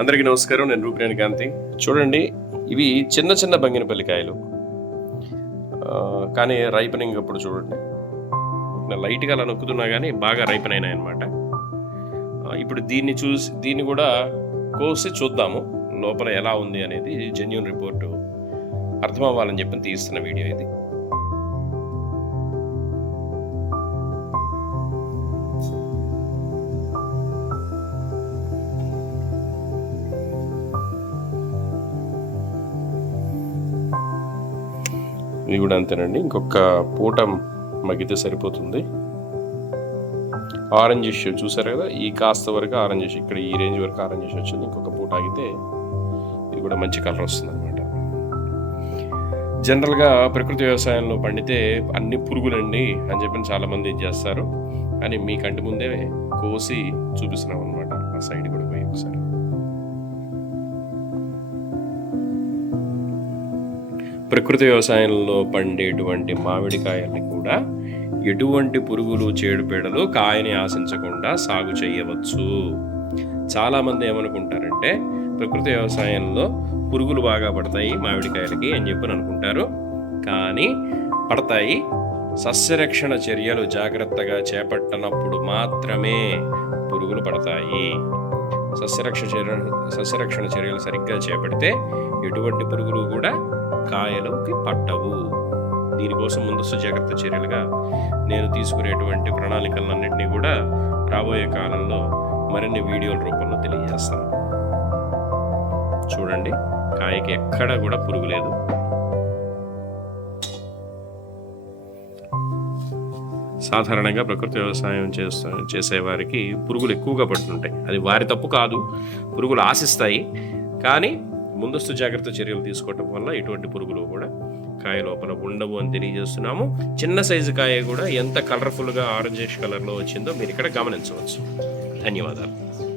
అందరికీ నమస్కారం నేను రూపిరేణి కాంతి. చూడండి ఇవి చిన్న చిన్న బంగిన పల్లికాయలు కానీ రైపనింగ్ అప్పుడు చూడండి. లైట్గా అలా నొక్కుతున్నా కానీ బాగా రైపన్ అయినాయి అనమాట ఇప్పుడు దీన్ని చూసి దీన్ని కూడా కోసి చూద్దాము లోపల ఎలా ఉంది అనేది జెన్యున్ రిపోర్టు అర్థం అవ్వాలని చెప్పి తీస్తున్న వీడియో ఇది. ఇది కూడా అంతేనండి. ఇంకొక పూట మగ్గితే సరిపోతుంది. ఆరెంజ్ ఇష్యూ చూసారు కదా? ఈ కాస్త వరకు ఆరెంజ్ ఇక్కడ ఈ రేంజ్ వరకు ఆరెంజ్ వచ్చింది. ఇంకొక పూట ఆగితే ఇది కూడా మంచి కలర్ వస్తుంది అనమాట జనరల్గా ప్రకృతి వ్యవసాయంలో పండితే అన్ని పురుగులండి అని చెప్పి చాలామంది ఇది చేస్తారు. అని మీ కంటి ముందే కోసి చూపిస్తున్నాం అనమాట ఆ సైడ్ కూడా పోయి ఒకసారి. ప్రకృతి వ్యవసాయంలో పండేటువంటి మామిడికాయల్ని కూడా ఎటువంటి పురుగులు చేడుపీడలు కాయని ఆశించకుండా సాగు చేయవచ్చు. చాలామంది ఏమనుకుంటారంటే ప్రకృతి వ్యవసాయంలో పురుగులు బాగా పడతాయి మామిడికాయలకి అని చెప్పి అనుకుంటారు. కానీ పడతాయి. సస్యరక్షణ చర్యలు జాగ్రత్తగా చేపట్టనప్పుడు మాత్రమే పురుగులు పడతాయి. సస్యరక్షణ చర్య సస్యరక్షణ చర్యలు సరిగ్గా చేపడితే ఎటువంటి పురుగులు కూడా కాయలోకి పట్టవు. దీనికోసం ముందస్తు జాగ్రత్త చర్యలుగా నేను తీసుకునేటువంటి ప్రణాళికలన్నింటినీ కూడా రాబోయే కాలంలో మరిన్ని వీడియోల రూపంలో తెలియజేస్తాను. చూడండి కాయకి ఎక్కడా కూడా పురుగు లేదు. సాధారణంగా ప్రకృతి వ్యవసాయం చేస్తా చేసేవారికి పురుగులు ఎక్కువగా పడుతుంటాయి. అది వారి తప్పు కాదు పురుగులు ఆశిస్తాయి. కానీ ముందస్తు జాగ్రత్త చర్యలు తీసుకోవటం వల్ల ఎటువంటి పురుగులు కూడా కాయ లోపల ఉండవు అని తెలియజేస్తున్నాము. చిన్న సైజు కాయ కూడా ఎంత కలర్ఫుల్గా ఆరెంజిష్ కలర్లో వచ్చిందో మీరు ఇక్కడ గమనించవచ్చు. ధన్యవాదాలు.